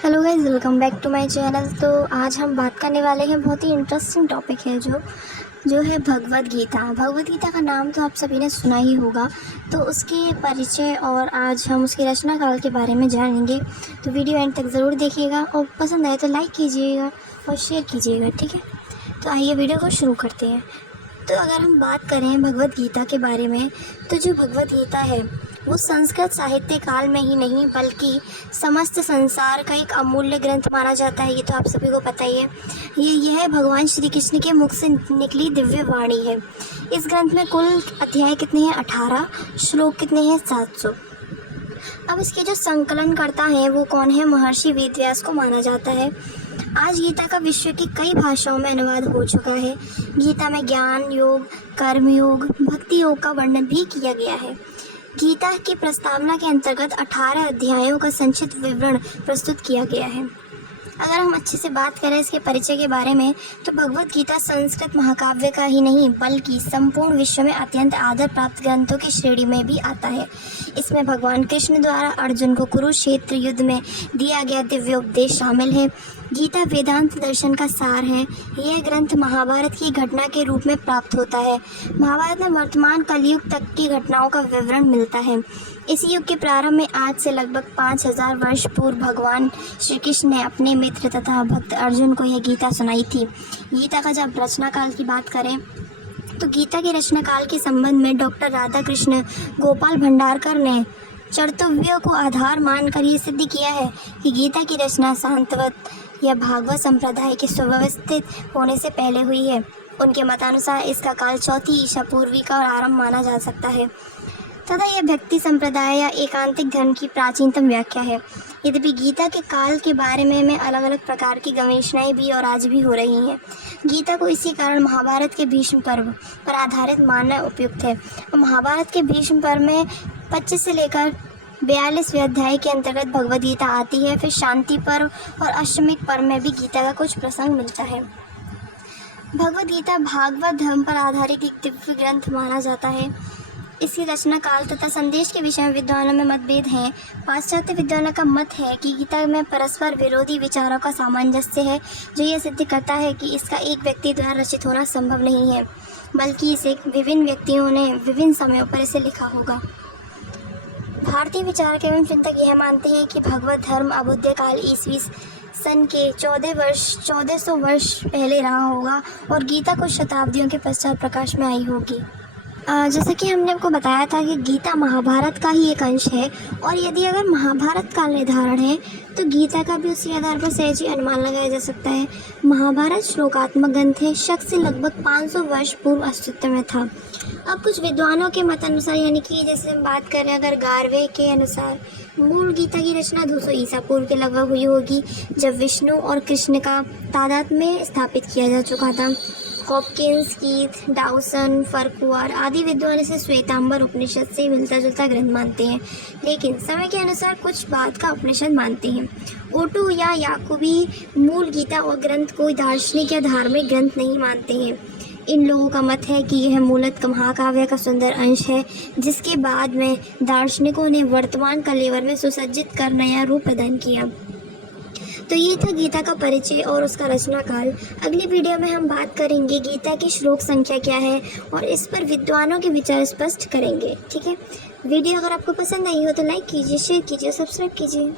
Hello guys, welcome back to my channel. तो आज हम बात करने वाले हैं, बहुत ही इंटरेस्टिंग टॉपिक है जो है भगवद गीता। भगवद गीता का नाम तो आप सभी ने सुना ही होगा। तो उसके परिचय और आज हम उसके रचना काल के बारे में जानेंगे। तो वीडियो एंड तक ज़रूर देखिएगा और पसंद आए तो लाइक कीजिएगा और शेयर कीजिएगा, ठीक है। तो आइए वीडियो को शुरू करते हैं। तो अगर हम बात करें भगवद गीता के बारे में, तो जो भगवद गीता है वो संस्कृत साहित्य काल में ही नहीं बल्कि समस्त संसार का एक अमूल्य ग्रंथ माना जाता है। ये तो आप सभी को पता ही है। यह भगवान श्री कृष्ण के मुख से निकली दिव्य वाणी है। इस ग्रंथ में कुल अध्याय कितने हैं? 18। श्लोक कितने हैं? 700। अब इसके जो संकलन करता है वो कौन है? महर्षि वेदव्यास को माना जाता है। आज गीता का विश्व की कई भाषाओं में अनुवाद हो चुका है। गीता में ज्ञान योग, कर्म योग, भक्ति योग का वर्णन भी किया गया है। गीता की प्रस्तावना के अंतर्गत 18 अध्यायों का संक्षिप्त विवरण प्रस्तुत किया गया है। अगर हम अच्छे से बात करें इसके परिचय के बारे में, तो भगवद गीता संस्कृत महाकाव्य का ही नहीं बल्कि संपूर्ण विश्व में अत्यंत आदर प्राप्त ग्रंथों की श्रेणी में भी आता है। इसमें भगवान कृष्ण द्वारा अर्जुन को कुरुक्षेत्र युद्ध में दिया गया दिव्य उपदेश शामिल है। गीता वेदांत दर्शन का सार है। यह ग्रंथ महाभारत की घटना के रूप में प्राप्त होता है। महाभारत में वर्तमान कलयुग तक की घटनाओं का विवरण मिलता है। इस युग के प्रारंभ में आज से लगभग 5000 वर्ष पूर्व भगवान श्री कृष्ण ने अपने मित्र तथा भक्त अर्जुन को यह गीता सुनाई थी। गीता का जब रचना काल की बात करें, तो गीता के रचना काल के संबंध में डॉक्टर राधा कृष्ण गोपाल भंडारकर ने चर्तव्य को आधार मानकर ये सिद्ध किया है कि गीता की रचना शांतवत या भागवत संप्रदाय के सुव्यवस्थित होने से पहले हुई है। उनके मतानुसार इसका काल 4वीं ईसा पूर्वी का आरंभ माना जा सकता है तथा यह भक्ति संप्रदाय या एकांतिक धर्म की प्राचीनतम व्याख्या है। यद्यपि गीता के काल के बारे में अलग अलग प्रकार की गवेषणाएं भी और आज भी हो रही हैं। गीता को इसी कारण महाभारत के भीष्म पर्व पर आधारित मानना उपयुक्त है। महाभारत के भीष्म पर्व में 25 से लेकर 42वें अध्याय के अंतर्गत भगवद गीता आती है। फिर शांति पर्व और अष्टमिक पर्व में भी गीता का कुछ प्रसंग मिलता है। भगवद गीता भागवत धर्म पर आधारित एक दिव्य ग्रंथ माना जाता है। इसकी रचना काल तथा संदेश के विषय में विद्वानों में मतभेद हैं। पाश्चात्य विद्वानों का मत है कि गीता में परस्पर विरोधी विचारों का सामंजस्य है, जो यह सिद्ध करता है कि इसका एक व्यक्ति द्वारा रचित होना संभव नहीं है, बल्कि इसे विभिन्न व्यक्तियों ने विभिन्न समयों पर इसे लिखा होगा। भारतीय विचारक एवं चिंतक यह मानते हैं कि भगवत धर्म अबुद्ध काल ईस्वी सन के 1400 वर्ष पहले रहा होगा और गीता कुछ शताब्दियों के पश्चात प्रकाश में आई होगी। जैसा कि हमने आपको बताया था कि गीता महाभारत का ही एक अंश है और यदि अगर महाभारत का निर्धारण है तो गीता का भी उसी आधार पर सहज ही अनुमान लगाया जा सकता है। महाभारत श्लोकात्मक ग्रंथ है, शक से लगभग 500 वर्ष पूर्व अस्तित्व में था। अब कुछ विद्वानों के मत अनुसार, यानी कि जैसे हम बात करें अगर गारवे के अनुसार, मूल गीता की रचना 200 ईसा पूर्व के लगभग हुई होगी, जब विष्णु और कृष्ण का तादात्म्य स्थापित किया जा चुका था। हॉपकिंस, कीथ, डाउसन, फर्कुआर आदि विद्वान इसे श्वेतांबर उपनिषद से मिलता जुलता ग्रंथ मानते हैं, लेकिन समय के अनुसार कुछ बात का उपनिषद मानते हैं। ओटो या याकूबी मूल गीता और ग्रंथ को दार्शनिक या धार्मिक ग्रंथ नहीं मानते हैं। इन लोगों का मत है कि यह मूलतः महाकाव्य का सुंदर अंश है, जिसके बाद में दार्शनिकों ने वर्तमान कलेवर में सुसज्जित कर नया रूप प्रदान किया। तो ये था गीता का परिचय और उसका रचना काल। अगली वीडियो में हम बात करेंगे गीता की श्लोक संख्या क्या है और इस पर विद्वानों के विचार स्पष्ट करेंगे, ठीक है। वीडियो अगर आपको पसंद आई हो तो लाइक कीजिए, शेयर कीजिए, सब्सक्राइब कीजिए।